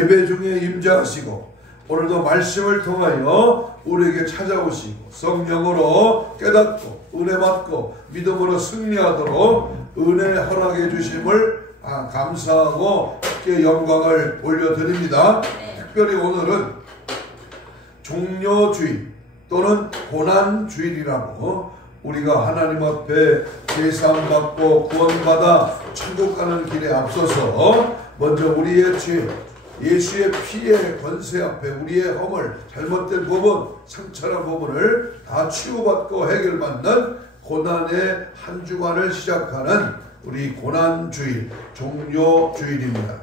예배 중에 임재하시고 오늘도 말씀을 통하여 우리에게 찾아오시고 성령으로 깨닫고 은혜 받고 믿음으로 승리하도록 은혜 허락해 주심을 감사하고 주께 영광을 올려드립니다. 특별히 오늘은 종료주일 또는 고난주일이라고 우리가 하나님 앞에 제사함받고 구원받아 천국 가는 길에 앞서서 먼저 우리의 죄, 예수의 피의 권세 앞에 우리의 허물, 잘못된 부분, 상처난 부분을 다 치유받고 해결받는 고난의 한 주간을 시작하는 우리 고난주일, 종료주일입니다.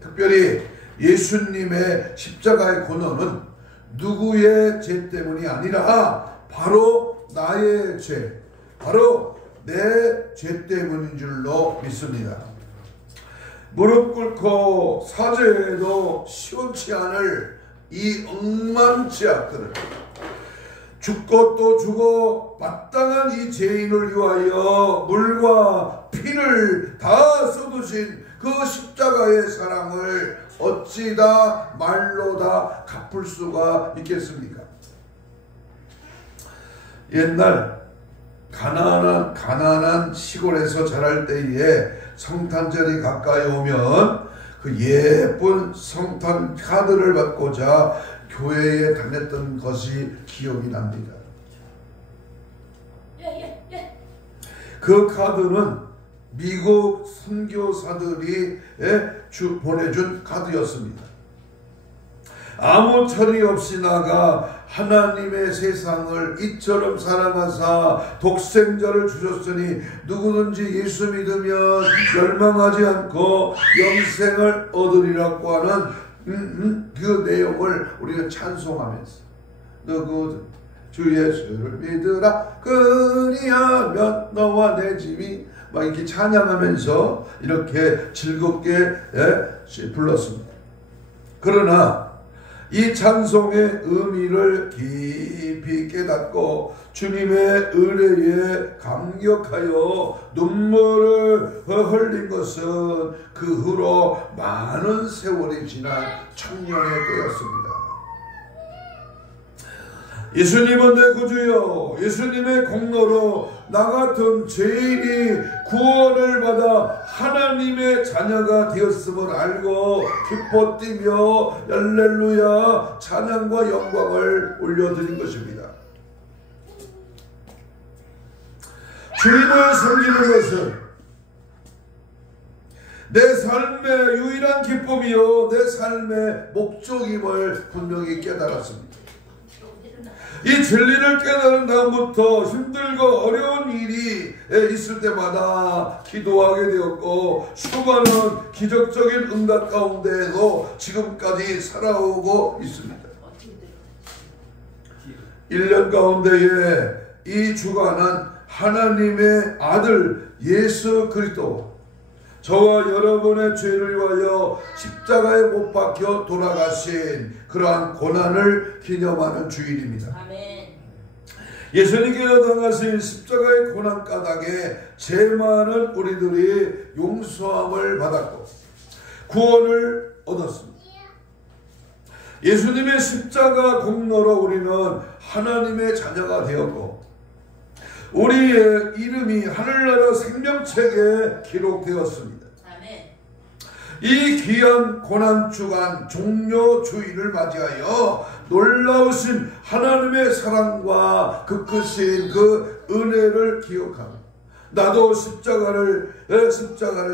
특별히 예수님의 십자가의 고난은 누구의 죄 때문이 아니라 바로 나의 죄, 바로 내 죄 때문인 줄로 믿습니다. 무릎 꿇고 사죄해도 시원치 않을 이 억만치 악들을 죽고 또 죽어 마땅한 이 죄인을 위하여 물과 피를 다 쏟으신 그 십자가의 사랑을 어찌 다 말로 다 갚을 수가 있겠습니까? 옛날 가난한 시골에서 자랄 때에 성탄절이 가까이 오면 그 예쁜 성탄 카드를 받고자 교회에 다녔던 것이 기억이 납니다. 그 카드는 미국 선교사들이 보내준 카드였습니다. 아무 철이 없이 나가 하나님의 세상을 이처럼 사랑하사 독생자를 주셨으니 누구든지 예수 믿으면 멸망하지 않고 영생을 얻으리라고 하는 그 내용을 우리가 찬송하면서 누구든 주 예수를 믿으라 그리하면 너와 내 집이 막 이렇게 찬양하면서 이렇게 즐겁게 불렀습니다. 그러나 이 찬송의 의미를 깊이 깨닫고 주님의 은혜에 감격하여 눈물을 흘린 것은 그 후로 많은 세월이 지난 청년의 때였습니다. 예수님은 내 구주여, 예수님의 공로로 나 같은 죄인이 구원을 받아 하나님의 자녀가 되었음을 알고 기뻐 뛰며 할렐루야 찬양과 영광을 올려드린 것입니다. 주님을 섬기는 것은 내 삶의 유일한 기쁨이요 내 삶의 목적임을 분명히 깨달았습니다. 이 진리를 깨달은 다음부터 힘들고 어려운 일이 있을 때마다 기도하게 되었고 수많은 기적적인 응답 가운데에도 지금까지 살아오고 있습니다. 1년 가운데에 이 주간은 하나님의 아들 예수 그리스도 저와 여러분의 죄를 위하여 십자가에 못 박혀 돌아가신 그러한 고난을 기념하는 주일입니다. 아멘. 예수님께서 당하신 십자가의 고난 까닭에 죄 많은 우리들이 용서함을 받았고 구원을 얻었습니다. 예수님의 십자가 공로로 우리는 하나님의 자녀가 되었고 우리의 이름이 하늘나라 생명책에 기록되었습니다. 아멘. 이 귀한 고난주간 종료주일을 맞이하여 놀라우신 하나님의 사랑과 그 크신 그 은혜를 기억하며 나도 십자가를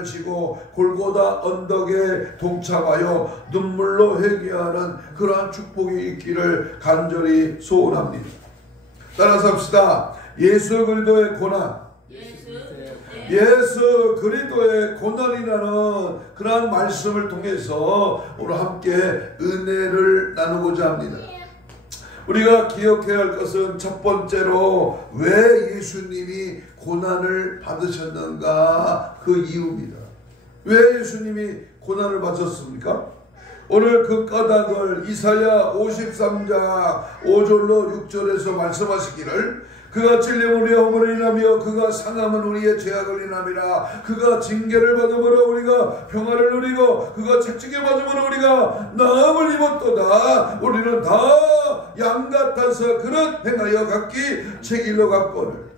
지고 골고다 언덕에 동참하여 눈물로 회개하는 그러한 축복이 있기를 간절히 소원합니다. 따라서 합시다. 예수 그리스도의 고난, 예수 그리스도의 고난이라는 그러한 말씀을 통해서 오늘 함께 은혜를 나누고자 합니다. 우리가 기억해야 할 것은 첫 번째로 왜 예수님이 고난을 받으셨는가 그 이유입니다. 왜 예수님이 고난을 받으셨습니까? 오늘 그 까닭을 이사야 53장 5절로 6절에서 말씀하시기를 그가 찔림 우리의 허물을 인하며 그가 상함은 우리의 죄악을 인함이라. 그가 징계를 받음으로 우리가 평화를 누리고 그가 채찍에 맞음으로 우리가 나음을 입었도다. 우리는 다 양 같아서 그릇 행하여 각기 책 일러 갔거늘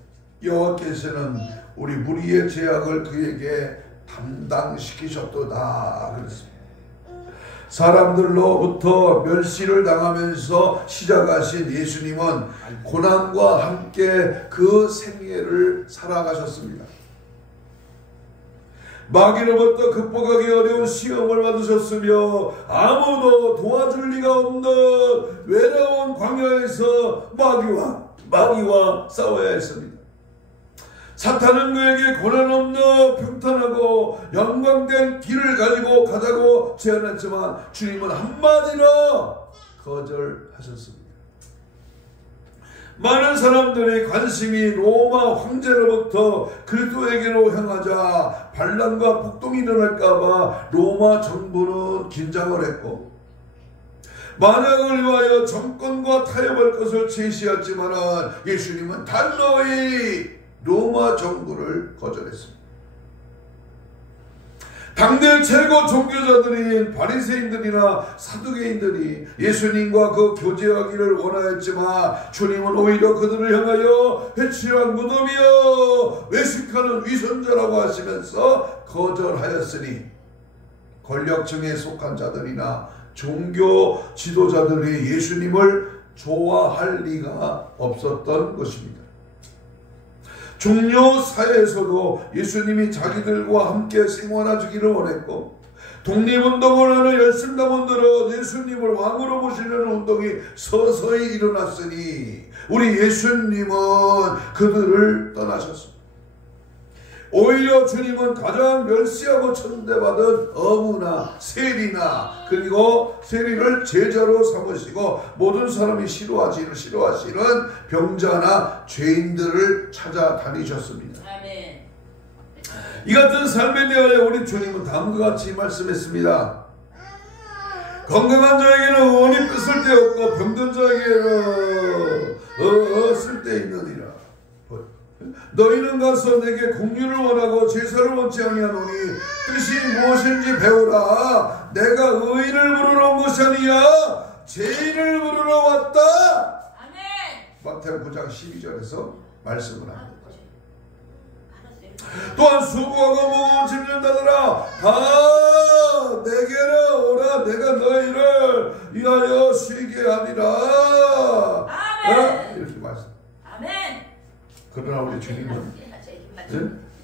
여호와께서는 우리 무리의 죄악을 그에게 담당시키셨도다. 그랬습니다. 사람들로부터 멸시를 당하면서 시작하신 예수님은 고난과 함께 그 생애를 살아가셨습니다. 마귀로부터 극복하기 어려운 시험을 받으셨으며 아무도 도와줄 리가 없는 외로운 광야에서 마귀와 싸워야 했습니다. 사탄은 그에게 고난 없는 평탄하고 영광된 길을 가지고 가자고 제안했지만 주님은 한마디로 거절하셨습니다. 많은 사람들이 관심이 로마 황제로부터 그리스도에게로 향하자 반란과 폭동이 일어날까봐 로마 정부는 긴장을 했고 만약을 위하여 정권과 타협할 것을 제시했지만 예수님은 단호히 로마 정부를 거절했습니다. 당대 최고 종교자들인 바리새인들이나 사두개인들이 예수님과 그 교제하기를 원하였지만 주님은 오히려 그들을 향하여 해치한 무덤이여 외식하는 위선자라고 하시면서 거절하였으니 권력층에 속한 자들이나 종교 지도자들이 예수님을 좋아할 리가 없었던 것입니다. 종료 사회에서도 예수님이 자기들과 함께 생활하시기를 원했고 독립운동을 하는 열심당원들은 예수님을 왕으로 모시려는 운동이 서서히 일어났으니 우리 예수님은 그들을 떠나셨습니다. 오히려 주님은 가장 멸시하고 천대받은 어부나 세리나 그리고 세리를 제자로 삼으시고 모든 사람이 싫어하시는 병자나 죄인들을 찾아다니셨습니다. 아멘. 이 같은 삶에 대하여 우리 주님은 다음과 같이 말씀했습니다. 건강한 자에게는 의원이 쓸데없고 병든 자에게는 쓸데있느니라. 너희는 가서 내게 공유를 원하고 제사를 원치 아니하노니 뜻이 무엇인지 배우라. 내가 의인을 부르러 온 것이 아니야 죄인을 부르러 왔다. 아멘. 마태복음 9장 12절에서 말씀을 합니다. 또한 수고하고 무거운 짐진 자들아 다 내게로 오라. 내가 너희를 위하여 쉬게 하리라. 아멘. 이렇게 말씀. 아멘. 그러나 우리 주님은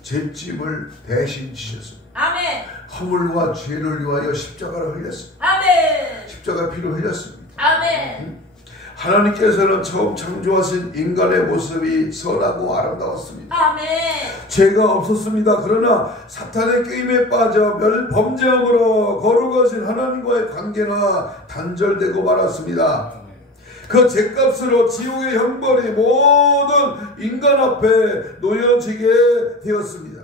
죄짐을 대신 지셨습니다. 아멘. 허물과 죄를 위하여 십자가를 흘렸습니다. 아멘. 십자가 피를 흘렸습니다. 아멘. 하나님께서는 처음 창조하신 인간의 모습이 선하고 아름다웠습니다. 아멘. 죄가 없었습니다. 그러나 사탄의 게임에 빠져 범죄함으로 거룩하신 하나님과의 관계는 단절되고 말았습니다. 그 죄값으로 지옥의 형벌이 모든 인간 앞에 놓여지게 되었습니다.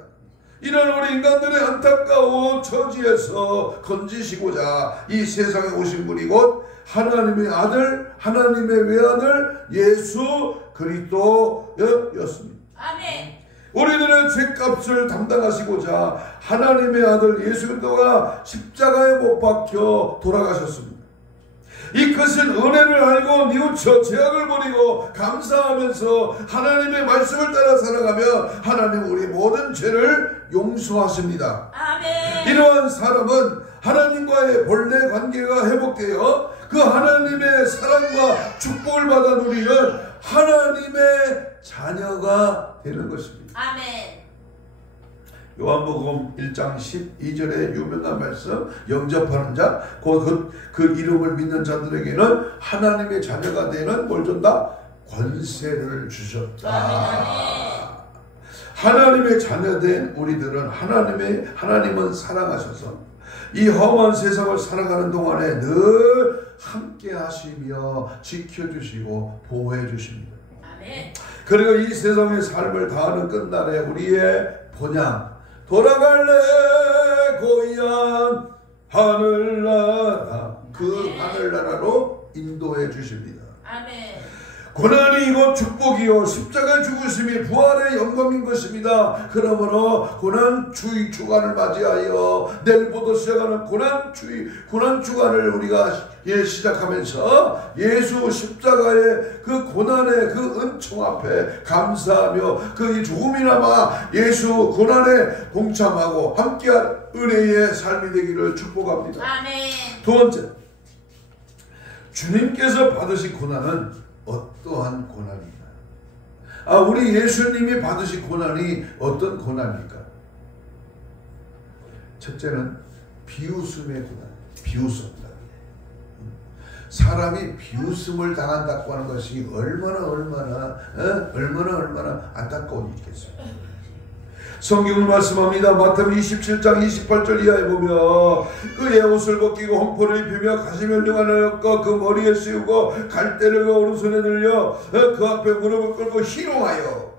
이런 우리 인간들의 안타까운 처지에서 건지시고자 이 세상에 오신 분이 곧 하나님의 아들, 하나님의 외아들 예수 그리스도였습니다. 아멘. 우리들의 죄값을 담당하시고자 하나님의 아들 예수 그리스도가 십자가에 못 박혀 돌아가셨습니다. 이 크신 은혜를 알고 뉘우쳐 죄악을 버리고 감사하면서 하나님의 말씀을 따라 살아가면 하나님 우리 모든 죄를 용서하십니다. 아멘. 이러한 사람은 하나님과의 본래 관계가 회복되어 그 하나님의 사랑과 축복을 받아 누리는 하나님의 자녀가 되는 것입니다. 아멘. 요한복음 1장 12절의 유명한 말씀, 영접하는 자, 그 이름을 믿는 자들에게는 하나님의 자녀가 되는 뭘 준다? 권세를 주셨다. 아멘. 하나님의 자녀된 우리들은 하나님은 사랑하셔서 이 험한 세상을 살아가는 동안에 늘 함께 하시며 지켜주시고 보호해 주십니다. 아멘. 그리고 이 세상의 삶을 다하는 끝날에 우리의 본향 돌아갈래 고향 하늘나라 그 하늘나라로 인도해 주십니다. 아멘. 고난이 곧 축복이요 십자가 죽으심이 부활의 영광인 것입니다. 그러므로 고난 주간을 맞이하여 내일부터 시작하는 고난 주간을 우리가 시작하면서 예수 십자가의 그 고난의 그 은총 앞에 감사하며 그 조금이나마 예수 고난에 동참하고 함께한 은혜의 삶이 되기를 축복합니다. 아멘. 두 번째, 주님께서 받으신 고난은 어떠한 고난입니까? 우리 예수님이 받으신 고난이 어떤 고난입니까? 첫째는 비웃음의 고난, 비웃음다. 사람이 비웃음을 당한다고 하는 것이 얼마나 안타까운 일이겠습니까? 성경을 말씀합니다. 마태복음 27장 28절 이하에 보면 그의 옷을 벗기고 홍포를 입히며 가시면류관을 엮어 그 머리에 씌우고 갈대를 그 오른손에 들려 그 앞에 무릎을 꿇고 희롱하여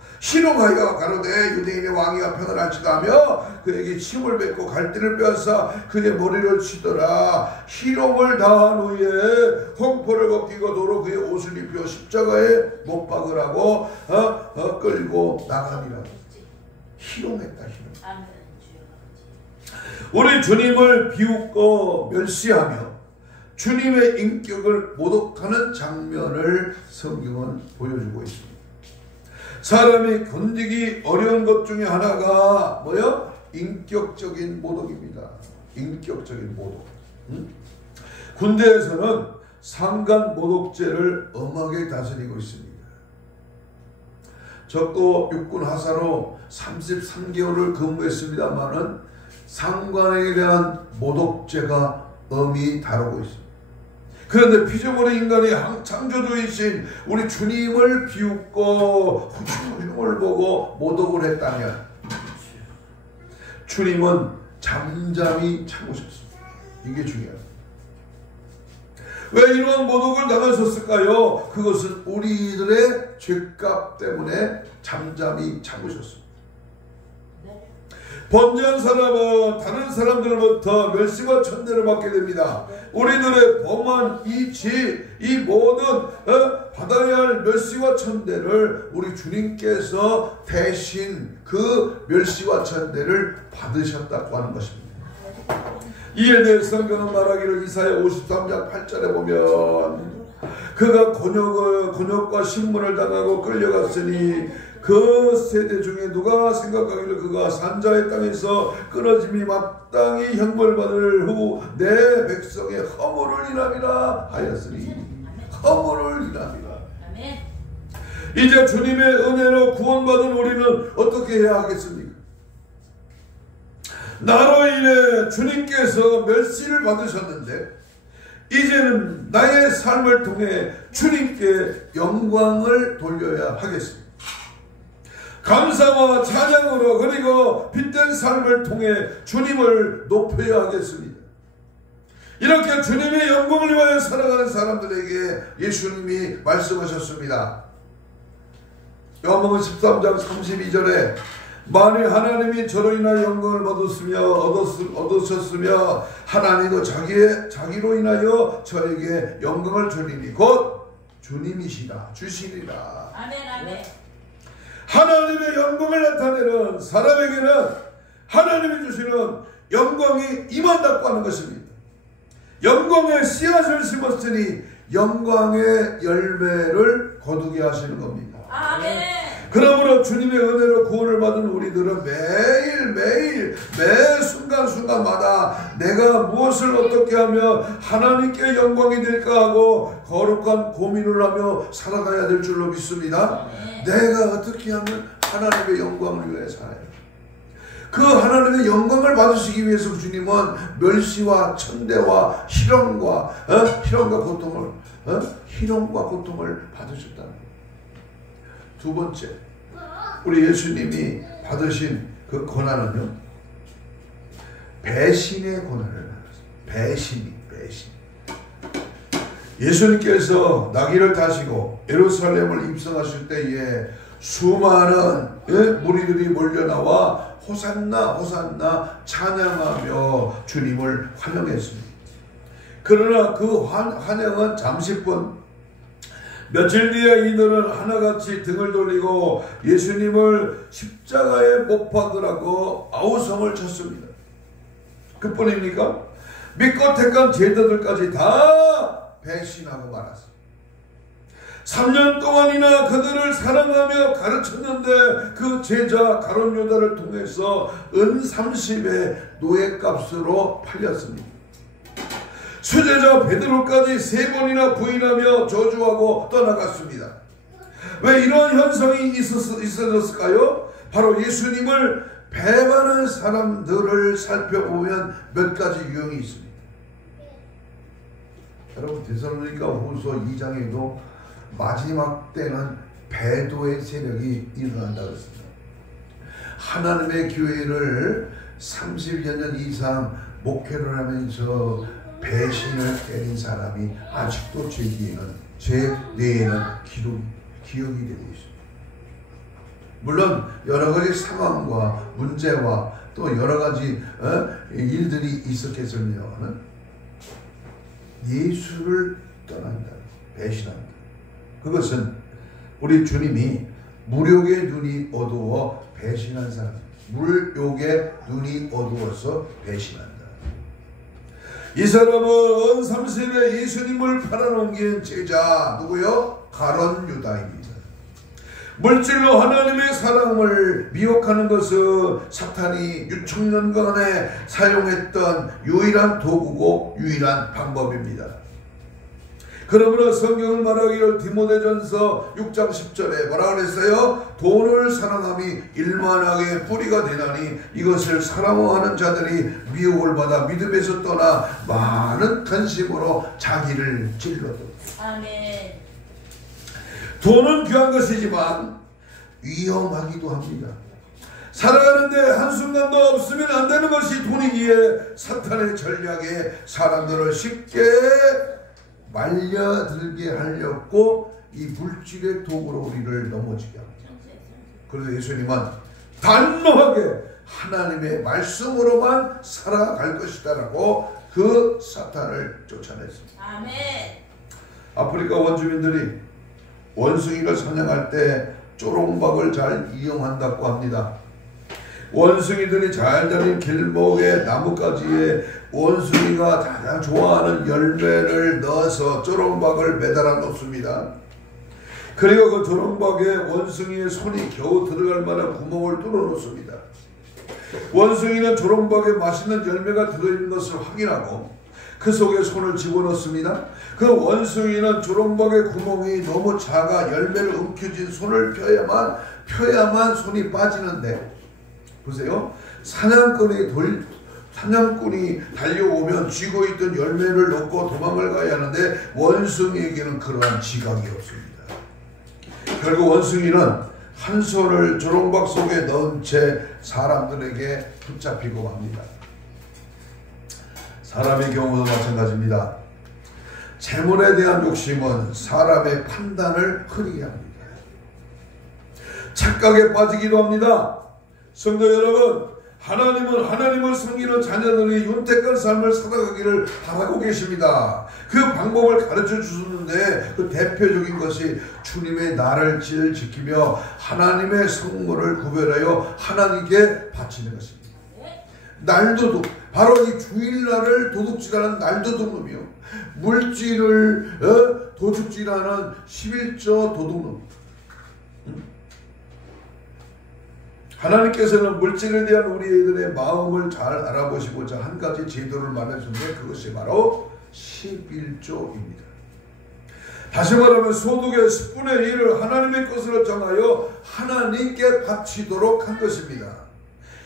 가로되 유대인의 왕이가 평을 할지다며 그에게 침을 뱉고 갈대를 빼앗아 그의 머리를 치더라. 희롱을 다한 후에 홍포를 벗기고 도로 그의 옷을 입혀 십자가에 못 박으라고 끌고 나가니라. 희롱했다. 우리 주님을 비웃고 멸시하며 주님의 인격을 모독하는 장면을 성경은 보여주고 있습니다. 사람이 건지기 어려운 것 중에 하나가 뭐요? 인격적인 모독입니다. 인격적인 모독. 군대에서는 상간 모독죄를 엄하게 다스리고 있습니다. 적도 육군 하사로 33개월을 근무했습니다마는 상관에 대한 모독죄가 엄히 다루고 있습니다. 그런데 피조물의 인간이 창조주이신 우리 주님을 비웃고 흉을 보고 모독을 했다면 주님은 잠잠히 참으셨습니다. 이게 중요합니다. 왜 이런 모독을 당하셨을까요? 그것은 우리들의 죄값 때문에 잠잠히 참으셨습니다. 범죄한 사람은 다른 사람들로부터 멸시와 천대를 받게 됩니다. 우리들의 범한 이 모든 받아야 할 멸시와 천대를 우리 주님께서 대신 그 멸시와 천대를 받으셨다고 하는 것입니다. 이에 대해 성경은 말하기를 이사야 53장 8절에 보면 그가 곤욕과 신문을 당하고 끌려갔으니 그 세대 중에 누가 생각하기를 그가 산자의 땅에서 끊어짐이 마땅히 형벌받을 후 내 백성의 허물을 인함이라 하였으니 허물을 인함이라. 이제 주님의 은혜로 구원받은 우리는 어떻게 해야 하겠습니까? 나로 인해 주님께서 멸시를 받으셨는데 이제는 나의 삶을 통해 주님께 영광을 돌려야 하겠습니다. 감사와 찬양으로 그리고 빛된 삶을 통해 주님을 높여야 하겠습니다. 이렇게 주님의 영광을 위하여 살아가는 사람들에게 예수님이 말씀하셨습니다. 요한복음 13장 32절에 만일 하나님이 저로 인하여 영광을 얻으셨으며 하나님도 자기로 인하여 저에게 영광을 주리니 곧 주님이시라 주시리라. 아멘. 하나님의 영광을 나타내는 사람에게는 하나님이 주시는 영광이 임한다고 하는 것입니다. 영광의 씨앗을 심었으니 영광의 열매를 거두게 하시는 겁니다. 아멘. 그러므로 주님의 은혜로 구원을 받은 우리들은 매일 매 순간순간마다 내가 무엇을 어떻게 하며 하나님께 영광이 될까 하고 거룩한 고민을 하며 살아가야 될 줄로 믿습니다. 내가 어떻게 하면 하나님의 영광을 위해 살아요. 그 하나님의 영광을 받으시기 위해서 주님은 멸시와 천대와 희롱과 고통을 받으셨다는 거예요. 두 번째, 우리 예수님이 받으신 그 고난은요, 배신의 고난을 받았어요. 배신. 예수님께서 나귀를 타시고 예루살렘을 입성하실 때에 수많은 무리들이 몰려나와 호산나 찬양하며 주님을 환영했습니다. 그러나 그 환영은 잠시뿐, 며칠 뒤에 이들은 하나같이 등을 돌리고 예수님을 십자가에 못 박으라고 아우성을 쳤습니다. 그뿐입니까? 믿고 택한 제자들까지 다 배신하고 말았습니다. 3년 동안이나 그들을 사랑하며 가르쳤는데 그 제자 가룟 유다를 통해서 은 30의 노예값으로 팔렸습니다. 수제자 베드로까지 3번이나 부인하며 저주하고 떠나갔습니다. 왜 이런 현상이 있어졌을까요? 바로 예수님을 배반한 사람들을 살펴보면 몇 가지 유형이 있습니다. 여러분 데살로니가 후서 2장에도 마지막 때는 배도의 세력이 일어난다고 했습니다. 하나님의 교회를 30여 년 이상 목회를 하면서 배신을 때린 사람이 아직도 제 뇌에는 기억이 되고 있습니다. 물론 여러 가지 상황과 문제와 또 여러 가지 일들이 있었겠습니다만 예수를 떠난다, 배신한다. 그것은 우리 주님이 무욕의 눈이 어두워 배신한 사람, 물욕의 눈이 어두워서 배신한다. 이 사람은 은 30에 예수님을 팔아넘긴 제자 누구요? 가룟 유다입니다. 물질로 하나님의 사랑을 미혹하는 것은 사탄이 6천년간에 사용했던 유일한 도구고 유일한 방법입니다. 그러므로 성경은 말하기를 디모데전서 6장 10절에 뭐라 그랬어요? 돈을 사랑함이 일만하게 뿌리가 되나니 이것을 사랑하는 자들이 미혹을 받아 믿음에서 떠나 많은 관심으로 자기를 찔러도. 아멘. 돈은 귀한 것이지만 위험하기도 합니다. 살아가는데 한순간도 없으면 안 되는 것이 돈이기에 사탄의 전략에 사람들을 쉽게 말려들게 하려고 이 물질의 도구로 우리를 넘어지게 합니다. 그래서 예수님은 단호하게 하나님의 말씀으로만 살아갈 것이다 라고 그 사탄을 쫓아냈습니다. 아멘. 아프리카 원주민들이 원숭이를 사냥할 때 쪼롱박을 잘 이용한다고 합니다. 원숭이들이 잘 다니는 길목의 나뭇가지에 원숭이가 가장 좋아하는 열매를 넣어서 쪼롱박을 매달아 놓습니다. 그리고 그 쪼롱박에 원숭이의 손이 겨우 들어갈 만한 구멍을 뚫어 놓습니다. 원숭이는 쪼롱박에 맛있는 열매가 들어있는 것을 확인하고 그 속에 손을 집어넣습니다. 그 원숭이는 조롱박의 구멍이 너무 작아 열매를 움켜쥔 손을 펴야만 손이 빠지는데 보세요. 사냥꾼이 달려오면 쥐고 있던 열매를 넣고 도망을 가야 하는데 원숭이에게는 그러한 지각이 없습니다. 결국 원숭이는 한 손을 조롱박 속에 넣은 채 사람들에게 붙잡히고 맙니다. 사람의 경우도 마찬가지입니다. 재물에 대한 욕심은 사람의 판단을 흐리게 합니다. 착각에 빠지기도 합니다. 성도 여러분, 하나님은 하나님을 섬기는 자녀들이 윤택한 삶을 살아가기를 바라고 계십니다. 그 방법을 가르쳐 주셨는데 그 대표적인 것이 주님의 날을 지키며 하나님의 성물을 구별하여 하나님께 바치는 것입니다. 날도둑, 바로 이 주일날을 도둑질하는 날도둑놈이요, 물질을 도둑질하는 11조 도둑놈. 하나님께서는 물질에 대한 우리들의 마음을 잘 알아보시고자 한 가지 제도를 말해주는데 그것이 바로 11조입니다. 다시 말하면 소득의 10분의 1을 하나님의 것으로 정하여 하나님께 바치도록 한 것입니다.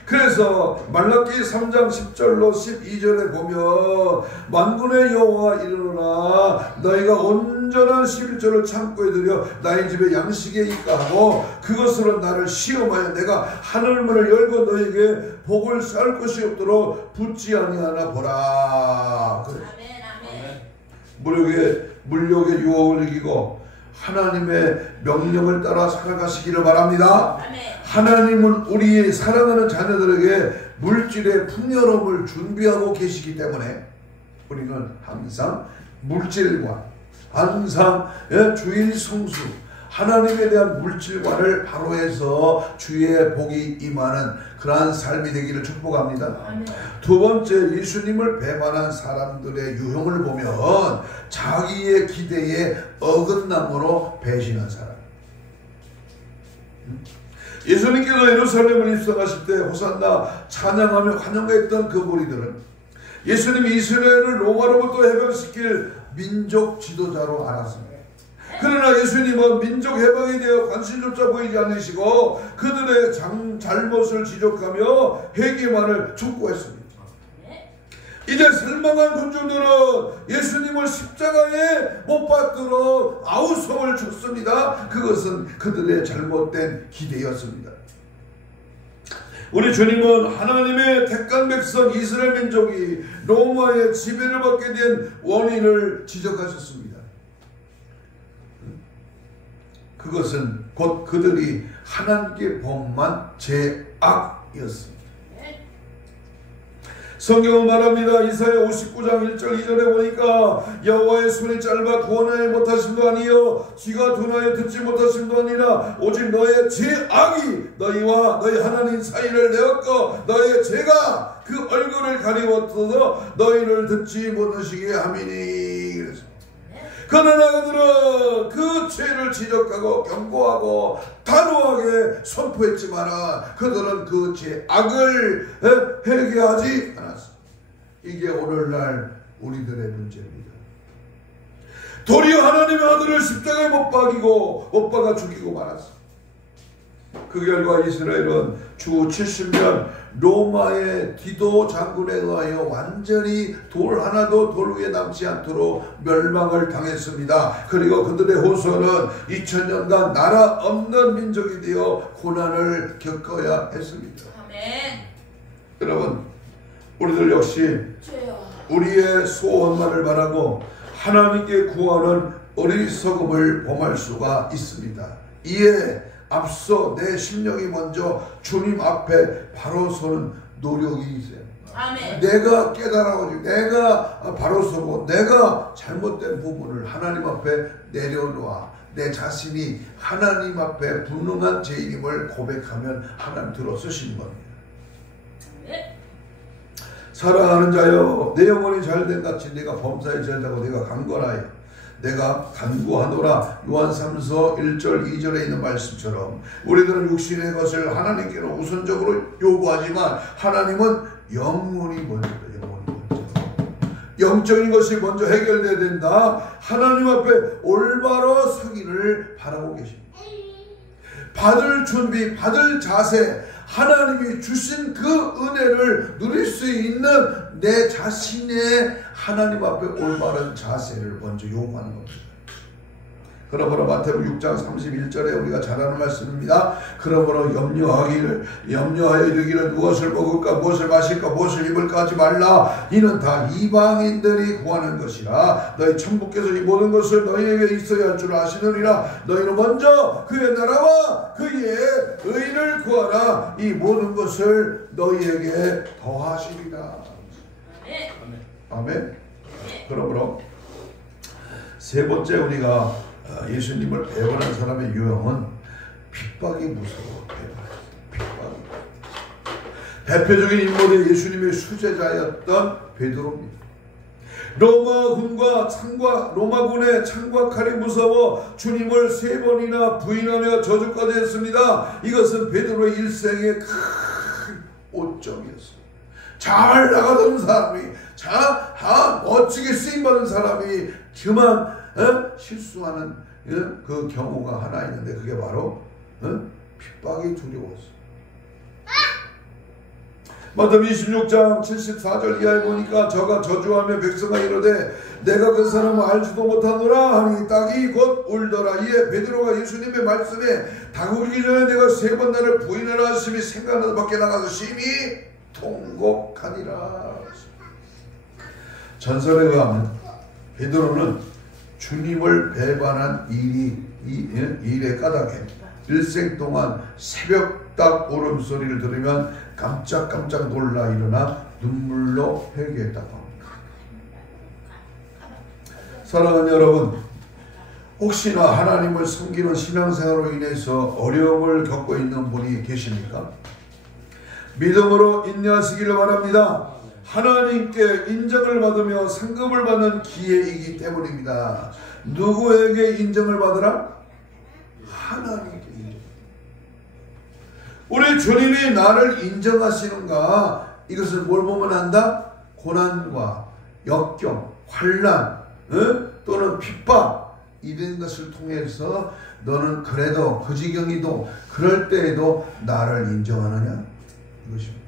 그래서 말라기 3장 10절로 12절에 보면 만군의 여호와 이르노라 너희가 온전한 11조를 창고에 들여 나의 집에 양식에 입가하고 그것으로 나를 시험하여 내가 하늘문을 열고 너에게 복을 쌓을 것이 없도록 붙지 아니하나 보라. 물욕의 유혹을 이기고 하나님의 명령을 따라 살아가시기를 바랍니다. 하나님은 우리의 사랑하는 자녀들에게 물질의 풍요로움을 준비하고 계시기 때문에 우리는 항상 물질과 항상 주일 성수, 하나님에 대한 물질관을 바로 해서 주의 복이 임하는 그러한 삶이 되기를 축복합니다. 아멘. 두 번째, 예수님을 배반한 사람들의 유형을 보면 자기의 기대에 어긋남으로 배신한 사람. 예수님께서 예루살렘을 입성하실 때 호산나 찬양하며 환영했던 그 무리들은 예수님이 이스라엘을 로마로부터 해방시킬 민족 지도자로 알았습니다. 그러나 예수님은 민족 해방에 대해 관심조차 보이지 않으시고 그들의 잘못을 지적하며 회개만을 촉구했습니다. 이제 실망한 군중들은 예수님을 십자가에 못 받들어 아우성을 줬습니다. 그것은 그들의 잘못된 기대였습니다. 우리 주님은 하나님의 택한 백성 이스라엘 민족이 로마의 지배를 받게 된 원인을 지적하셨습니다. 그것은 곧 그들이 하나님께 범한 죄악이었습니다. 성경은 말합니다. 이사야 59장 1절 2절에 보니까 여호와의 손이 짧아 구원하여 못하심도 아니요 귀가 둔하여 듣지 못하심도 아니라 오직 너의 죄악이 너희와 너희 하나님 사이를 내었고 너의 죄가 그 얼굴을 가리웠어서 너희를 듣지 못하시게 함이니. 그래서 그러나 그들은 그 죄를 지적하고 경고하고 단호하게 선포했지만 그들은 그 죄악을 회개하지 않았습니다. 이게 오늘날 우리들의 문제입니다. 도리어 하나님의 아들을 십자가에 못 박아 죽이고 말았습니다. 그 결과 이스라엘은 주 70년 로마의 디도 장군에 의하여 완전히 돌 하나도 돌 위에 남지 않도록 멸망을 당했습니다. 그리고 그들의 후손은 2000년간 나라 없는 민족이 되어 고난을 겪어야 했습니다. 아멘. 여러분, 우리들 역시 우리의 소원만을 바라고 하나님께 구하는 어리석음을 범할 수가 있습니다. 이에 앞서 내 심령이 먼저 주님 앞에 바로 서는 노력이 있어요. 아멘. 내가 깨달아가지고 내가 바로 서고 내가 잘못된 부분을 하나님 앞에 내려놓아 내 자신이 하나님 앞에 불능한 죄인임을 고백하면 하나님 들어서시는 겁니다. 네. 사랑하는 자여, 내 영혼이 잘된 같이 내가 범사에 잘다고 내가 강건하여 내가 간구하노라. 요한 3서 1절 2절에 있는 말씀처럼 우리들은 육신의 것을 하나님께는 우선적으로 요구하지만 하나님은 영혼이 먼저다. 영혼이 먼저. 영적인 것이 먼저 해결돼야 된다. 하나님 앞에 올바로 서기를 바라고 계십니다. 받을 준비, 받을 자세, 하나님이 주신 그 은혜를 누릴 수 있는 내 자신의 하나님 앞에 올바른 자세를 먼저 요구하는 겁니다. 그러므로 마태복음 6장 31절에 우리가 잘 아는 말씀입니다. 그러므로 염려하여 이르기를 무엇을 먹을까 무엇을 마실까 무엇을 입을까 하지 말라. 이는 다 이방인들이 구하는 것이라. 너희 천부께서 이 모든 것을 너희에게 있어야 할 줄 아시느니라. 너희는 먼저 그의 나라와 그의 의를 구하라. 이 모든 것을 너희에게 더하시리라. 아멘. 그러므로 세 번째 우리가 예수님을 배반한 사람의 유형은 핍박이 무서워. 핍박이. 대표적인 인물이 예수님의 수제자였던 베드로입니다. 로마군의 창과 칼이 무서워 주님을 3번이나 부인하며 저주까지 했습니다. 이것은 베드로의 일생의 큰 오점이었습니다. 잘 나가던 사람이 멋지게 쓰임받은 사람이 그만 실수하는 그 경우가 하나 있는데 그게 바로 핍박이 두려웠어. 마태복음 26장 74절 이하에 보니까 저가 저주하며 백성아 이르되 내가 그 사람을 알지도 못하노라 하니 땅이 곧 울더라. 이에 베드로가 예수님의 말씀에 다구르기 전에 내가 3번 나를 부인하라 하심이 생각나서 밖에 나가서 심히 통곡하니라. 전설에 의하면 베드로는 주님을 배반한 일의 까닭에 일생 동안 새벽닭 울음소리를 들으면 깜짝깜짝 놀라 일어나 눈물로 회개했다고 합니다. 사랑하는 여러분, 혹시나 하나님을 섬기는 신앙생활로 인해서 어려움을 겪고 있는 분이 계십니까? 믿음으로 인내하시기를 바랍니다. 하나님께 인정을 받으며 상급을 받는 기회이기 때문입니다. 누구에게 인정을 받으라? 하나님께 인정. 우리 주님이 나를 인정하시는가? 이것을 뭘 보면 안다? 고난과 역경, 환난, 또는 핍박 이런 것을 통해서 너는 그래도 그 지경이도 그럴 때에도 나를 인정하느냐? 이것입니다.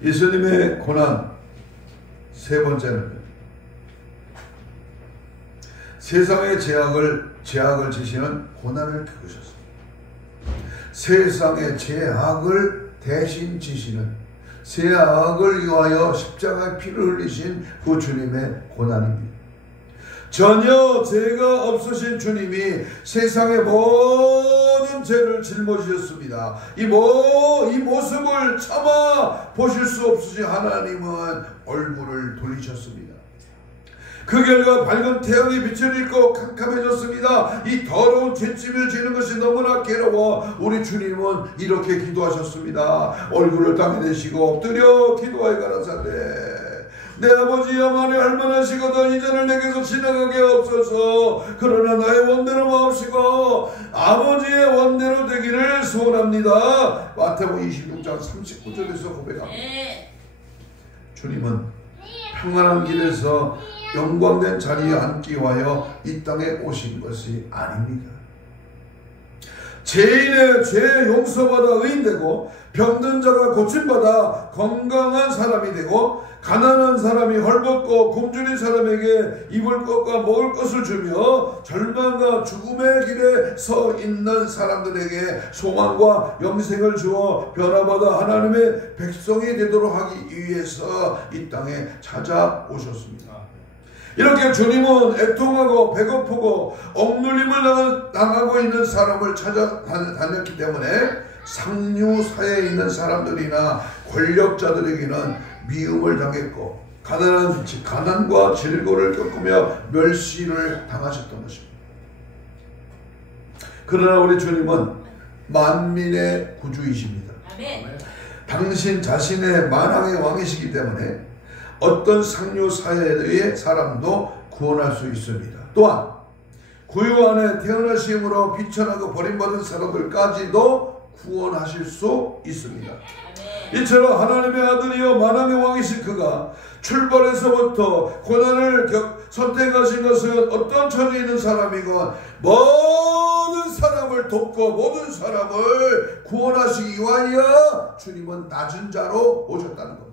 예수님의 고난 세 번째는 세상의 제약을 지시는 고난을 겪으셨습니다. 세상의 제약을 대신 지시는 제약을 위하여 십자가의 피를 흘리신 그 주님의 고난입니다. 전혀 죄가 없으신 주님이 세상의 모든 죄를 짊어지셨습니다. 이 모습을 참아 보실 수 없으신 하나님은 얼굴을 돌리셨습니다. 그 결과 밝은 태양이 빛을 잃고 캄캄해졌습니다. 이 더러운 죄짐을 지는 것이 너무나 괴로워 우리 주님은 이렇게 기도하셨습니다. 얼굴을 땅에 대시고 엎드려 기도하여 가라사대 내 아버지야만이 할만하시거든 이전을 내게서 지나가게 없어서 그러나 나의 원대로 마옵시고 아버지의 원대로 되기를 소원합니다. 마태복음 26장 39절에서 고백합니다. 주님은 평안한 길에서 영광된 자리에 앉기 위하여 이 땅에 오신 것이 아닙니다. 죄인의 죄 용서받아 의인되고 병든 자가 고침받아 건강한 사람이 되고 가난한 사람이 헐벗고 굶주린 사람에게 입을 것과 먹을 것을 주며 절망과 죽음의 길에 서 있는 사람들에게 소망과 영생을 주어 변화받아 하나님의 백성이 되도록 하기 위해서 이 땅에 찾아오셨습니다. 이렇게 주님은 애통하고 배고프고 억눌림을 당하고 있는 사람을 찾아다녔기 때문에 상류사회에 있는 사람들이나 권력자들에게는 미움을 당했고 가난과 질고를 겪으며 멸시를 당하셨던 것입니다. 그러나 우리 주님은 만민의 구주이십니다. 당신 자신의 만왕의 왕이시기 때문에 어떤 상류사회의 사람도 구원할 수 있습니다. 또한 구유 안에 태어나심으로 비천하고 버림받은 사람들까지도 구원하실 수 있습니다. 이처럼 하나님의 아들이여 만왕의 왕이신 그가 출발에서부터 고난을 선택하신 것은 어떤 처지에 있는 사람이건 모든 사람을 돕고 모든 사람을 구원하시기 위하여 주님은 낮은 자로 오셨다는 겁니다.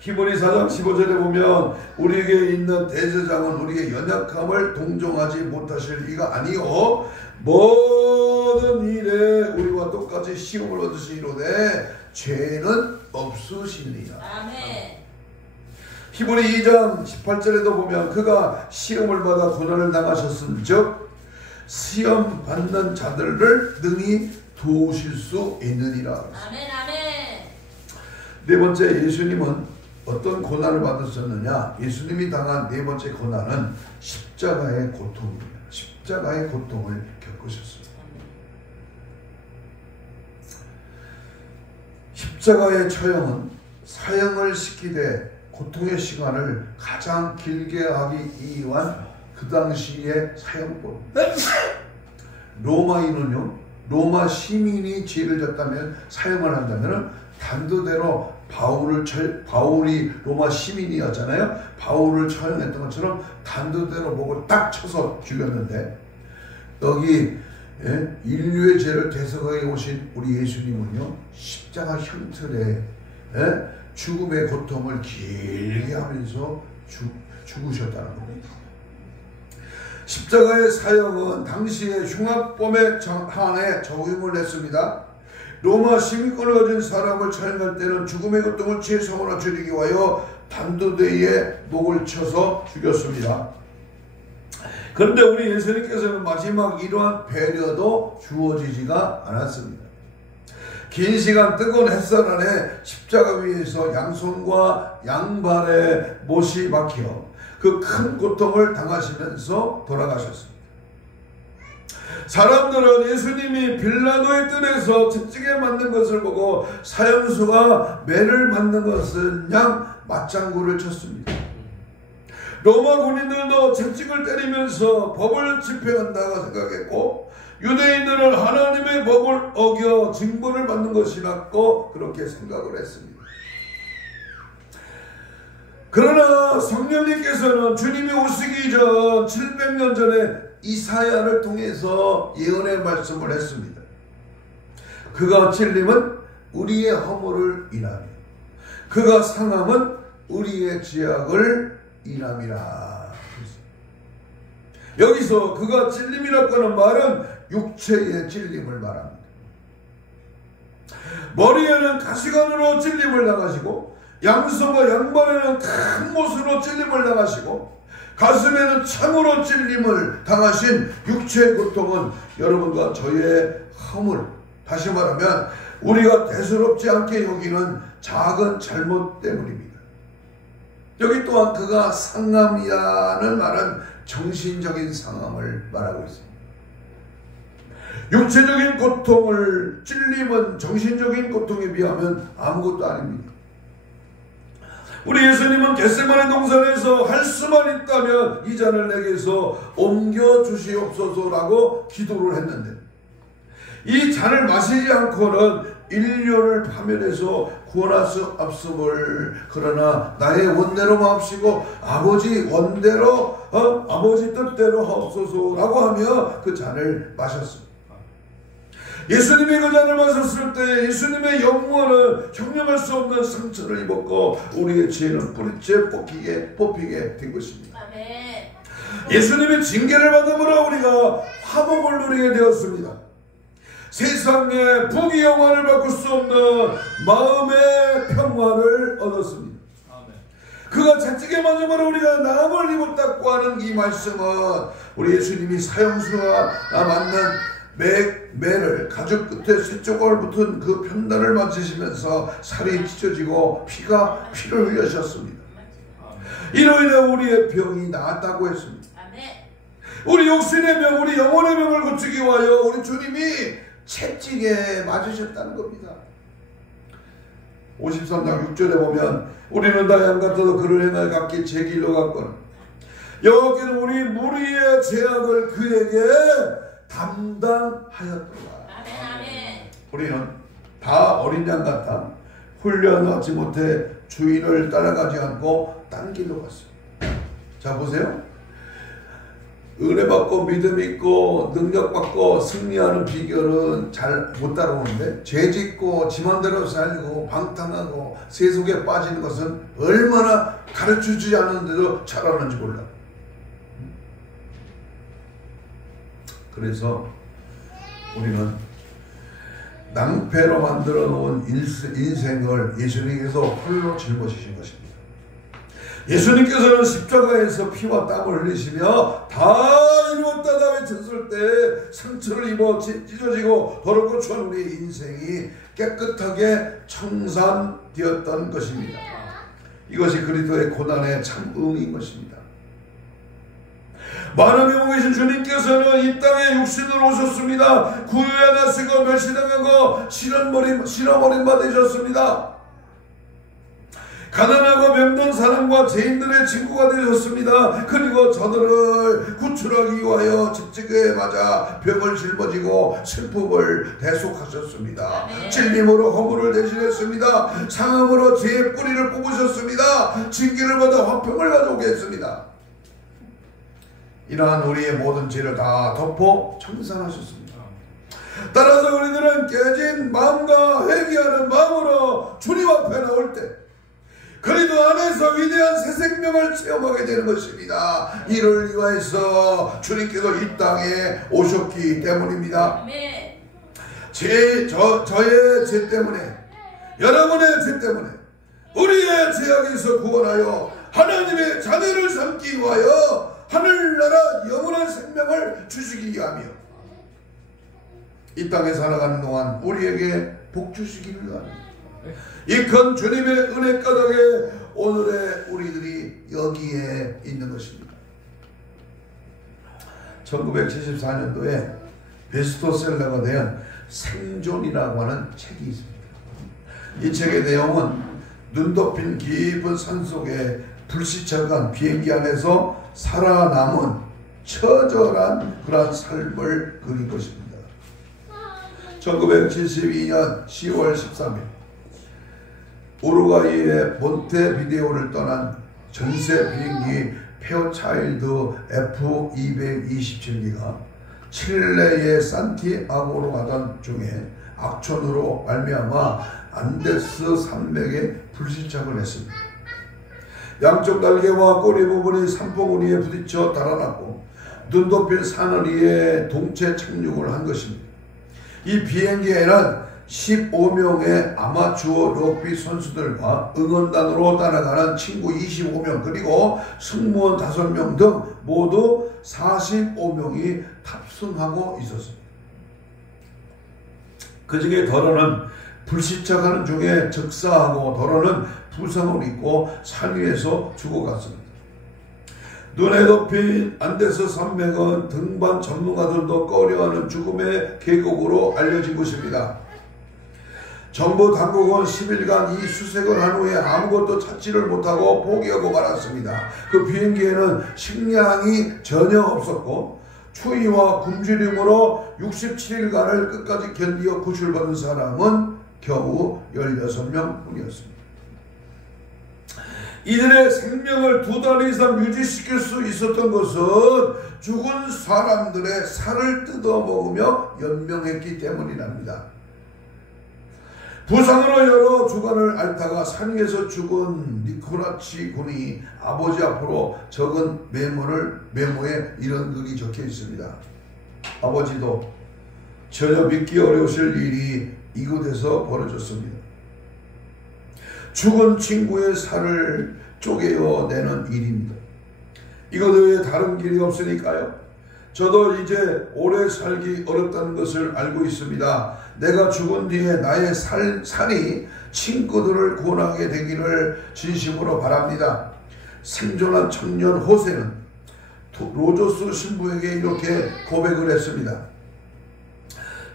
히브리 4장 15절에 보면 우리에게 있는 대제장은 우리의 연약함을 동정하지 못하실 이가 아니요 모든 일에 우리와 똑같이 시험을 얻으시리로되 죄는 없으시니라. 아멘. 히브리 2장 18절에도 보면 그가 시험을 받아 고난을 당하셨은즉 시험 받는 자들을 능히 도우실 수 있느니라. 아멘, 아멘. 네 번째, 예수님은 어떤 고난을 받으셨느냐? 예수님이 당한 네 번째 고난은 십자가의 고통입니다. 십자가의 고통을 겪으셨습니다. 십자가의 처형은 사형을 시키되 고통의 시간을 가장 길게 하기 위한 그 당시의 사형법입니다. 로마인은요, 로마 시민이 죄를 졌다면 사형을 한다면 단도대로 바울이 로마 시민이었잖아요. 바울을 처형했던 것처럼 단도대로 목을 딱 쳐서 죽였는데 여기 인류의 죄를 대속하게 오신 우리 예수님은요, 십자가 형틀에 죽음의 고통을 길게 하면서 죽으셨다는 겁니다. 십자가의 사형은 당시의 흉악범에 한해 적용을 했습니다. 로마 시민권을 가진 사람을 처형할 때는 죽음의 고통을 최소한으로 줄이기 위하여 단도대에 목을 쳐서 죽였습니다. 그런데 우리 예수님께서는 마지막 이러한 배려도 주어지지가 않았습니다. 긴 시간 뜨거운 햇살 아래 십자가 위에서 양손과 양발에 못이 박혀 그 큰 고통을 당하시면서 돌아가셨습니다. 사람들은 예수님이 빌라도의 뜰에서 채찍에 맞는 것을 보고 사형수가 매를 맞는 것은 양 맞장구를 쳤습니다. 로마 군인들도 채찍을 때리면서 법을 집행한다고 생각했고 유대인들은 하나님의 법을 어겨 징벌을 받는 것이라고 그렇게 생각을 했습니다. 그러나 성령님께서는 주님이 오시기 전 700년 전에 이사야를 통해서 예언의 말씀을 했습니다. 그가 찔림은 우리의 허물을 인하며 그가 상함은 우리의 죄악을 인함이라. 여기서 그가 찔림이라고 하는 말은 육체의 찔림을 말합니다. 머리에는 가시관으로 찔림을 당하시고 양손과 양발에는 큰 못으로 찔림을 당하시고 가슴에는 참으로 찔림을 당하신 육체의 고통은 여러분과 저의 허물, 다시 말하면 우리가 대수롭지 않게 여기는 작은 잘못 때문입니다. 여기 또한 그가 상함이라는 말은 정신적인 상함을 말하고 있습니다. 육체적인 고통을 찔림은 정신적인 고통에 비하면 아무것도 아닙니다. 우리 예수님은 겟세마네 동산에서 할 수만 있다면 이 잔을 내게서 옮겨 주시옵소서라고 기도를 했는데 이 잔을 마시지 않고는 인류를 파멸해서 구원할 수 없음을 그러나 나의 원대로 마옵시고 아버지 원대로 아버지 뜻대로 하옵소서라고 하며 그 잔을 마셨습니다. 예수님이 그 잔을 마셨을 때 예수님의 영혼은 형용할 수 없는 상처를 입었고 우리의 죄는 뿌리째 뽑히게 된 것입니다. 아멘. 예수님의 징계를 받음으로 우리가 화목을 누리게 되었습니다. 세상의 부귀영화를 바꿀 수 없는 마음의 평화를 얻었습니다. 그가 채찍에 맞음으로 우리가 나음을 입었다고 하는 이 말씀은 우리 예수님이 사형수와 맞는 매를 가죽 끝에 쇠조각을 붙은 그 편단을 맞으시면서 살이 찢어지고 피를 흘리셨습니다. 이로 인해 우리의 병이 나았다고 했습니다. 우리 육신의 병, 우리 영혼의 병을 고치기 위하여 우리 주님이 채찍에 맞으셨다는 겁니다. 53장 6절에 보면 우리는 다 양 같아도 그를 행하여 각기 제 길로 갔거늘 여호와께는 우리 무리의 죄악을 그에게 담당하였도다. 우리는 다 어린 양 같아 훈련하지 못해 주인을 따라가지 않고 딴 길로 갔습니다. 자 보세요. 은혜 받고 믿음 있고 능력 받고 승리하는 비결은 잘 못 따라오는데 죄 짓고 지 맘대로 살고 방탕하고 세속에 빠지는 것은 얼마나 가르쳐주지 않는데도 잘하는지 몰라. 그래서 우리는 낭패로 만들어 놓은 인생을 예수님께서 홀로 짊어지신 것입니다. 예수님께서는 십자가에서 피와 땀을 흘리시며 다 이루었다 다 외쳤을 때 상처를 입어 찢어지고 더럽고 추한 우리의 인생이 깨끗하게 청산되었던 것입니다. 이것이 그리스도의 고난의 참 의미인 것입니다. 만왕에 오고 계신 주님께서는 이 땅에 육신으로 오셨습니다. 구유에 나시고 멸시당하고 실어버림 받으셨습니다. 가난하고 병든 사람과 죄인들의 친구가 되셨습니다. 그리고 저들을 구출하기 위하여 채찍에 맞아 병을 짊어지고 슬픔을 대속하셨습니다. 찔림으로 허물을 대신했습니다. 상함으로 죄의 뿌리를 뽑으셨습니다. 징계를 받아 화평을 가져오게 했습니다. 이러한 우리의 모든 죄를 다 덮어 청산하셨습니다. 따라서 우리들은 깨진 마음과 회개하는 마음으로 주님 앞에 나올 때 그리스도 안에서 위대한 새 생명을 체험하게 되는 것입니다. 이를 위하여서 주님께서 이 땅에 오셨기 때문입니다. 저의 죄 때문에 여러분의 죄 때문에 우리의 죄악에서 구원하여 하나님의 자녀를 삼기 위하여 하늘나라 영원한 생명을 주시기 위하며 이 땅에 살아가는 동안 우리에게 복 주시기를 바랍니다. 이 큰 주님의 은혜 가득에 오늘의 우리들이 여기에 있는 것입니다. 1974년도에 베스트셀러가 된 생존이라고 하는 책이 있습니다. 이 책의 내용은 눈 덮인 깊은 산속에 불시착한 비행기 안에서 살아남은 처절한 그러한 삶을 그린 것입니다. 1972년 10월 13일 우루과이의 몬테비데오를 떠난 전세 비행기 페어차일드 F227기가 칠레의 산티아고로 가던 중에 악천후로 말미암아 안데스 산맥에 불시착을 했습니다. 양쪽 날개와 꼬리 부분이 산봉우리에 부딪혀 달아났고 눈 덮인 산을 위에 동체 착륙을 한 것입니다. 이 비행기에는 15명의 아마추어 럭비 선수들과 응원단으로 따라가는 친구 25명 그리고 승무원 5명 등 모두 45명이 탑승하고 있었습니다. 그 중에 더러는 불시착하는 중에 적사하고 더러는 부상을 입고 산 위에서 죽어갔습니다. 눈에 덮인 안데스 산맥은 등반 전문가들도 꺼려하는 죽음의 계곡으로 알려진 것입니다. 정부 당국은 10일간 이 수색을 한 후에 아무것도 찾지를 못하고 포기하고 말았습니다. 그 비행기에는 식량이 전혀 없었고 추위와 굶주림으로 67일간을 끝까지 견디어 구출받은 사람은 겨우 16명 뿐이었습니다. 이들의 생명을 2달 이상 유지시킬 수 있었던 것은 죽은 사람들의 살을 뜯어먹으며 연명했기 때문이랍니다. 부상으로 여러 주간을 앓다가 산 위에서 죽은 니코라치 군이 아버지 앞으로 적은 메모에 이런 글이 적혀 있습니다. 아버지도 전혀 믿기 어려우실 일이 이곳에서 벌어졌습니다. 죽은 친구의 살을 쪼개어내는 일입니다. 이것 외에 다른 길이 없으니까요. 저도 이제 오래 살기 어렵다는 것을 알고 있습니다. 내가 죽은 뒤에 나의 살이 친구들을 구원하게 되기를 진심으로 바랍니다. 생존한 청년 호세는 로저스 신부에게 이렇게 고백을 했습니다.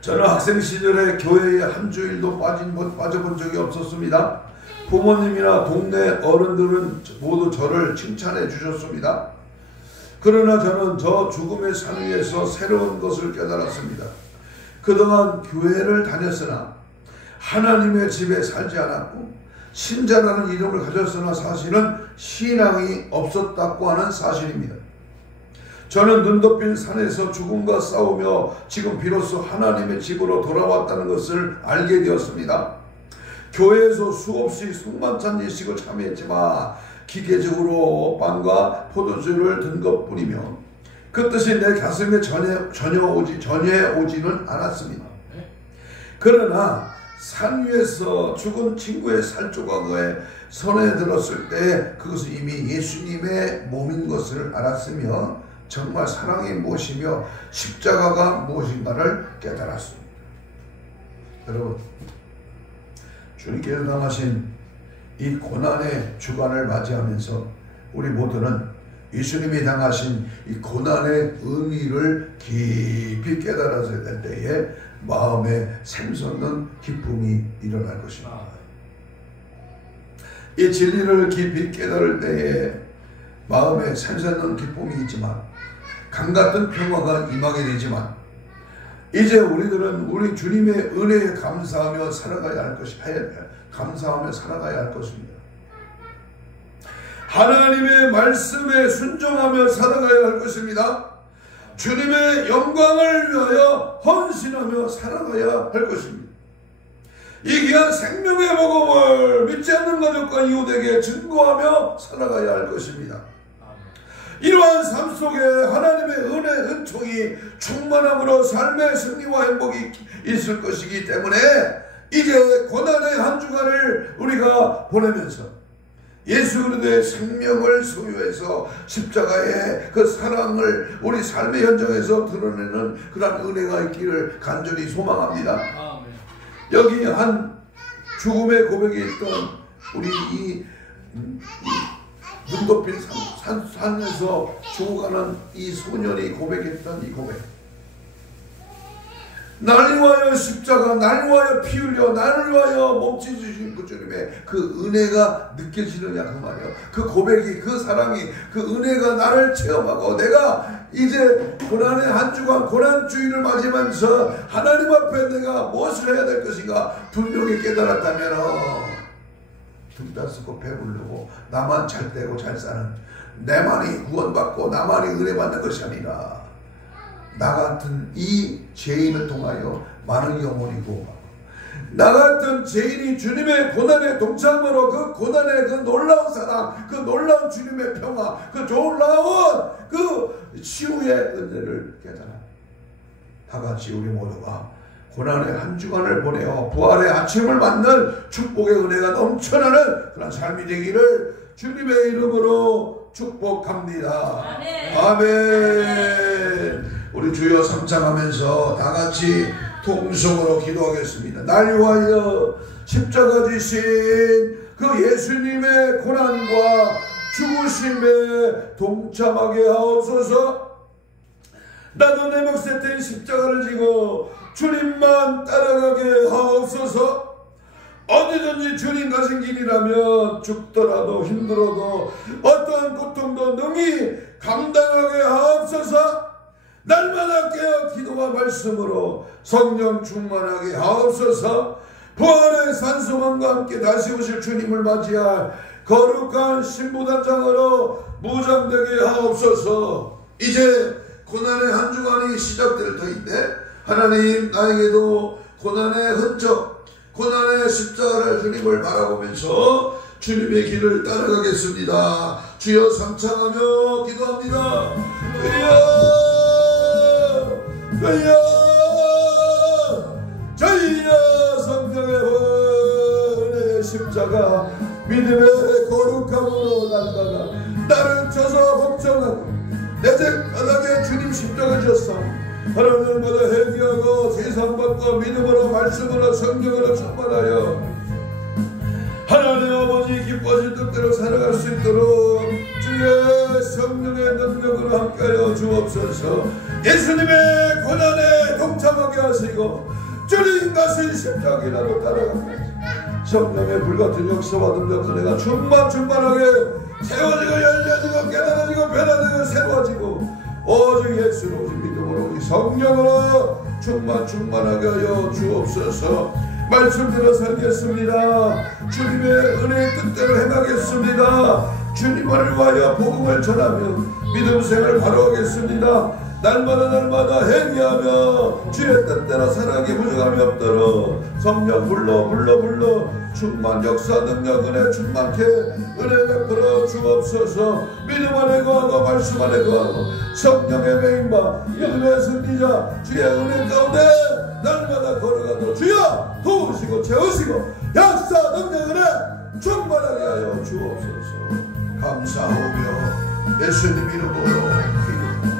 저는 학생 시절에 교회에 한 주일도 빠져본 적이 없었습니다. 부모님이나 동네 어른들은 모두 저를 칭찬해 주셨습니다. 그러나 저는 저 죽음의 산 위에서 새로운 것을 깨달았습니다. 그동안 교회를 다녔으나 하나님의 집에 살지 않았고 신자라는 이름을 가졌으나 사실은 신앙이 없었다고 하는 사실입니다. 저는 눈 덮인 산에서 죽음과 싸우며 지금 비로소 하나님의 집으로 돌아왔다는 것을 알게 되었습니다. 교회에서 수없이 성만찬 예식을 참여했지만 기계적으로 빵과 포도주를 든 것뿐이며 그 뜻이 내 가슴에 전혀 오지는 않았습니다. 그러나 산 위에서 죽은 친구의 살조각에 손에 들었을 때 그것은 이미 예수님의 몸인 것을 알았으며 정말 사랑이 무엇이며 십자가가 무엇인가를 깨달았습니다. 여러분, 주님께서 당하신 이 고난의 주간을 맞이하면서 우리 모두는 예수님이 당하신 이 고난의 의미를 깊이 깨달아야 될 때에 마음에 샘솟는 기쁨이 일어날 것입니다. 이 진리를 깊이 깨달을 때에 마음에 샘솟는 기쁨이 있지만 강같은 평화가 임하게 되지만 이제 우리들은 우리 주님의 은혜에 감사하며 살아가야 할 감사하며 살아가야 할 것입니다. 하나님의 말씀에 순종하며 살아가야 할 것입니다. 주님의 영광을 위하여 헌신하며 살아가야 할 것입니다. 이 귀한 생명의 복음을 믿지 않는 가족과 이웃에게 증거하며 살아가야 할 것입니다. 이러한 삶 속에 하나님의 은혜, 은총이 충만함으로 삶의 승리와 행복이 있을 것이기 때문에 이제 고난의 한 주간을 우리가 보내면서 예수 그리스도의 생명을 소유해서 십자가의 그 사랑을 우리 삶의 현장에서 드러내는 그런 은혜가 있기를 간절히 소망합니다. 여기 한 죽음의 고백이 있던 우리 이 눈 높인 산에서 죽어가는 이 소년이 고백했던 이 고백. 나를 위하여 십자가, 나를 위하여 피 흘려, 나를 위하여 몸짓으신 그 주님의 그 은혜가 느껴지느냐 그 말이에요. 그 고백이, 그 사랑이, 그 은혜가 나를 체험하고 내가 이제 고난의 한 주간 고난주의를 맞으면서 하나님 앞에 내가 무엇을 해야 될 것인가 분명히 깨달았다면 등 따스고 배부르고 나만 잘 되고 잘 사는 내만이 구원받고 나만이 은혜받는 것이 아니라 나 같은 이 죄인을 통하여 많은 영혼이 구원받고 나 같은 죄인이 주님의 고난에 동참으로 그 고난의 그 놀라운 사랑, 그 놀라운 주님의 평화, 그 놀라운 그 치유의 은혜를 깨달아 다 같이 우리 모두가 고난의 한 주간을 보내어 부활의 아침을 맞는 축복의 은혜가 넘쳐나는 그런 삶이 되기를 주님의 이름으로 축복합니다. 아멘. 우리 주여 삼창하면서 다 같이 통성으로 기도하겠습니다. 날 위하여 십자가 지신 그 예수님의 고난과 죽으심에 동참하게 하옵소서. 나도 내 몫에 된 십자가를 지고 주님만 따라가게 하옵소서. 어디든지 주님 가신 길이라면 죽더라도 힘들어도 어떠한 고통도 능히 감당하게 하옵소서. 날마다 깨어 기도와 말씀으로 성령 충만하게 하옵소서. 부활의 산소망과 함께 다시 오실 주님을 맞이할 거룩한 신부단장으로 무장되게 하옵소서. 이제 고난의 한 주간이 시작될 터인데 하나님 나에게도 고난의 흔적, 고난의 십자가를 주님을 바라보면서 주님의 길을 따라가겠습니다. 주여 삼창하며 기도합니다. 주여 주여 성령의 은혜의 십자가 믿음의 거룩함으로 날마다 나를 쳐서 걱정하고 내 바닥에 주님 십자가 졌어 하나님마다 회개하고 세상받고 믿음으로 말씀으로 성경으로 충만하여 하나님 아버지 기뻐하신 뜻대로 살아갈 수 있도록 주의 성령의 능력으로 함께하여 주옵소서. 예수님의 고난에 동참하게 하시고 주님 가신 십자가라도 따라가게 성령의 불같은 역사와 능력 은혜가 충만하게 세워지고 열려지고 깨달아지고 변화되고 새로워지고 오직 예수로 오직 믿음으로 우리 성령으로 충만하게 하여 주옵소서. 말씀대로 살겠습니다. 주님의 은혜의 뜻대로 행하겠습니다. 주님을 위하여 복음을 전하며 믿음 생활을 바라보겠습니다. 날마다 회개하며 주의 뜻대로 살아가기 부족함이 없도록 성령 불러 충만 역사 능력 은혜 충만케 은혜 베풀어 주옵소서. 믿음 안에 거하고 말씀 안에 거하고 성령의 메인바 믿음의 승리자 주의 은혜 가운데 날마다 걸어가도록 주여 도우시고 채우시고 역사 능력 은혜 충만하게 하여 주옵소서. 감사하며 예수님 이름으로 기도합니다.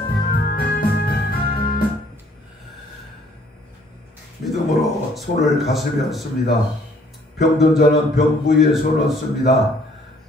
믿음으로 손을 가슴에 얹습니다. 병든 자는 병 부위에 손을 얹습니다.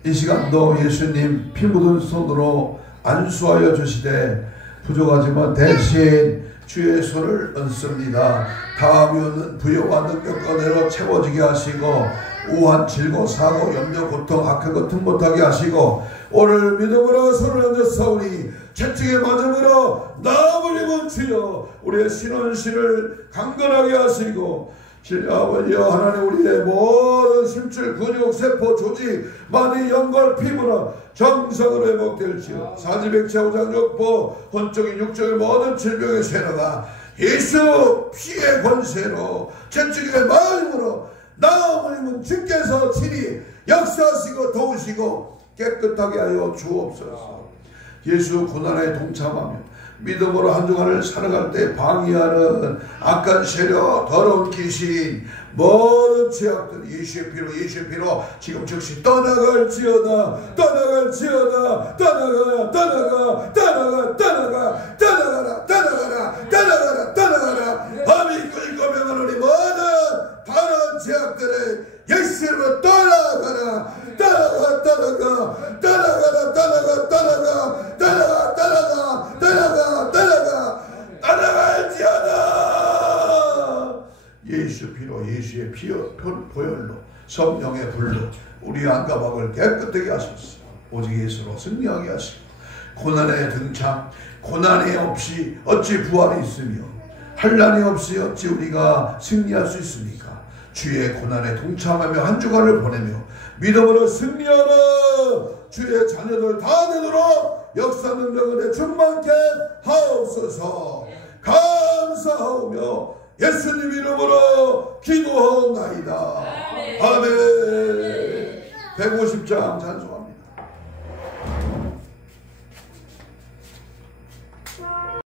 이 시간도 예수님 피 묻은 손으로 안수하여 주시되 부족하지만 대신 주의 손을 얹습니다. 다음이 오는 부여와 능력과 은혜로 채워지게 하시고 우한 질고 사고 염려 고통 악한 것은 못하게 하시고 오늘 믿음으로 손을 얹었사오니 채찍에 맞음으로 나음을 입은 주여 우리의 신원신을 강건하게 하시고 아버지여 하나님 우리의 모든 심줄 근육 세포 조직 많이 연골 피부나 정상으로 회복될지어 사지백체 오장육부 혼적인 육적인 모든 질병의 쇠라가 예수 피의 권세로 채찍의 마음으로 나음을 입은 주께서 친히 역사하시고 도우시고 깨끗하게 하여 주옵소서. 예수 고난에 동참하며 믿음으로 한 주간을 살아갈 때 방해하는 악한 세력 더러운 귀신 모든 죄악들 예수의 피로 지금 즉시 떠나갈지어다 떠나가라 밤이 꺼질 거면 우리 모든 바로 예수의 보혈로 성령의 불로 우리 안과 밖을 깨끗하게 하소서. 오직 예수로 승리하게 하시고 고난의 등창, 고난이 없이 어찌 부활이 있으며 환난이 없이 어찌 우리가 승리할 수 있습니까? 주의 고난에 동참하며 한 주간을 보내며 믿음으로 승리하라. 주의 자녀들 다 되도록 역사 능력을 충만케 하옵소서. 감사하오며 예수님 이름으로 기도하옵나이다. 아멘. 150장 찬송.